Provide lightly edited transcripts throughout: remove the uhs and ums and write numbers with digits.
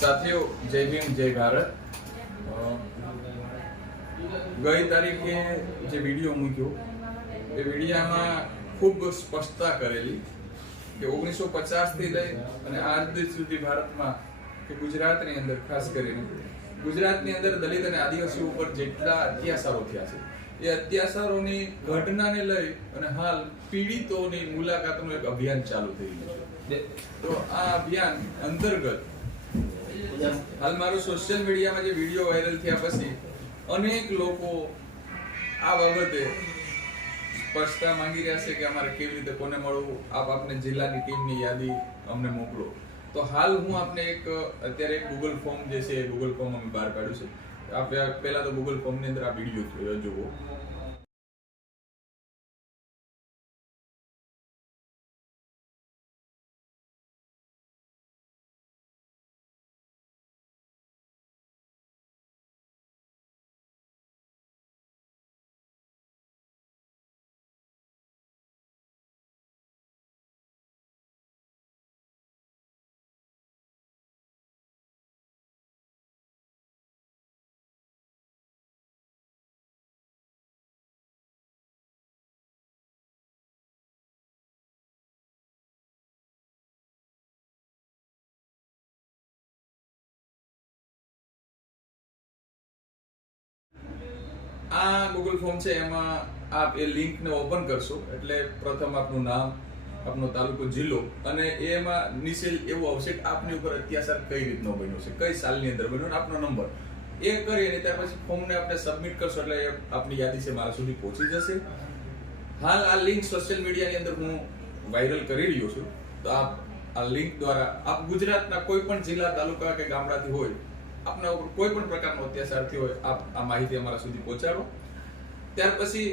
સાથીઓ, જય ભીમ, જય ભારત. ગઈ તારીખે જે વિડીયો મૂક્યો એ વિડીયામાં ખૂબ સ્પષ્ટતા કરેલી કે 1950 થી લઈ અને આજ દિવસ સુધી ભારતમાં કે ગુજરાતની અંદર ખાસ કરીને ગુજરાતની અંદર દલિત અને આદિવાસીઓ ઉપર જેટલા અત્યાચારો થયા છે એ અત્યાચારોની ઘટનાને લઈ અને હાલ પીડિતોની મુલાકાતનું એક અભિયાન ચાલુ થઈ ગયું છે. તો આ અભિયાન અંતર્ગત હાલ મારું સોશિયલ મીડિયામાં જે વિડીયો વાયરલ થયા પછી અનેક લોકો આ બાબતે સ્પષ્ટતા માંગી રહ્યા છે કે અમારે કેવી રીતે કોને મળવું, આપને જિલ્લાની ટીમની યાદી અમને મોકલો. તો હાલ હું આપને અત્યારે એક ગૂગલ ફોર્મ જે છે એ ગૂગલ ફોર્મ અમે બહાર કાઢ્યું છે. આપ પહેલા તો ગૂગલ ફોર્મની અંદર આ વિડીયો જુઓ. આ ગૂગલ ફોર્મ છે, એમાં આપ એ લિંકને ઓપન કરશો એટલે પ્રથમ આપનું નામ, આપનો તાલુકો, જિલ્લો અને એમાં નીચે એવું આવશે કે આપની ઉપર અત્યાચાર કઈ રીતનો બન્યો છે, કઈ સાલની અંદર બન્યો, આપનો નંબર એ કરી અને ત્યાર પછી ફોર્મને આપણે સબમિટ કરશો એટલે આપની યાદી છે મારા સુધી પહોંચી જશે. હાલ આ લિંક સોશિયલ મીડિયાની અંદર હું વાયરલ કરી રહ્યો છું. તો આપ આ લિંક દ્વારા આપ ગુજરાતના કોઈ પણ જિલ્લા, તાલુકા કે ગામડાથી હોય, આપના ઉપર કોઈ પણ પ્રકારનો અત્યાચાર થયો હોય, આપ આ માહિતી અમારા સુધી પહોંચાડો. ત્યાર પછી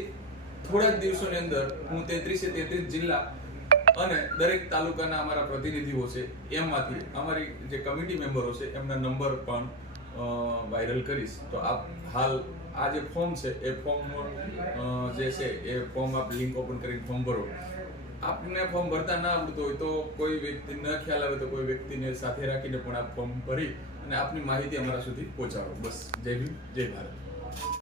થોડા જ દિવસોની અંદર હું 33 જિલ્લા અને દરેક તાલુકાના અમારા પ્રતિનિધિઓ છે એમાંથી અમારી જે કમિટી મેમ્બરો છે એમના નંબર પણ વાયરલ કરીશ. તો આપ હાલ આ જે ફોર્મ છે એ ફોર્મ જે છે એ ફોર્મ આપ લિંક ઓપન કરીને ફોર્મ ભરો. આપને ફોર્મ ભરતા ના આવડતું હોય તો કોઈ વ્યક્તિ ન ખ્યાલ આવે તો કોઈ વ્યક્તિને સાથે રાખીને પણ આપ ફોર્મ ભરી અને આપની માહિતી અમારા સુધી પહોંચાડો. બસ. જય ભીમ, જય ભારત.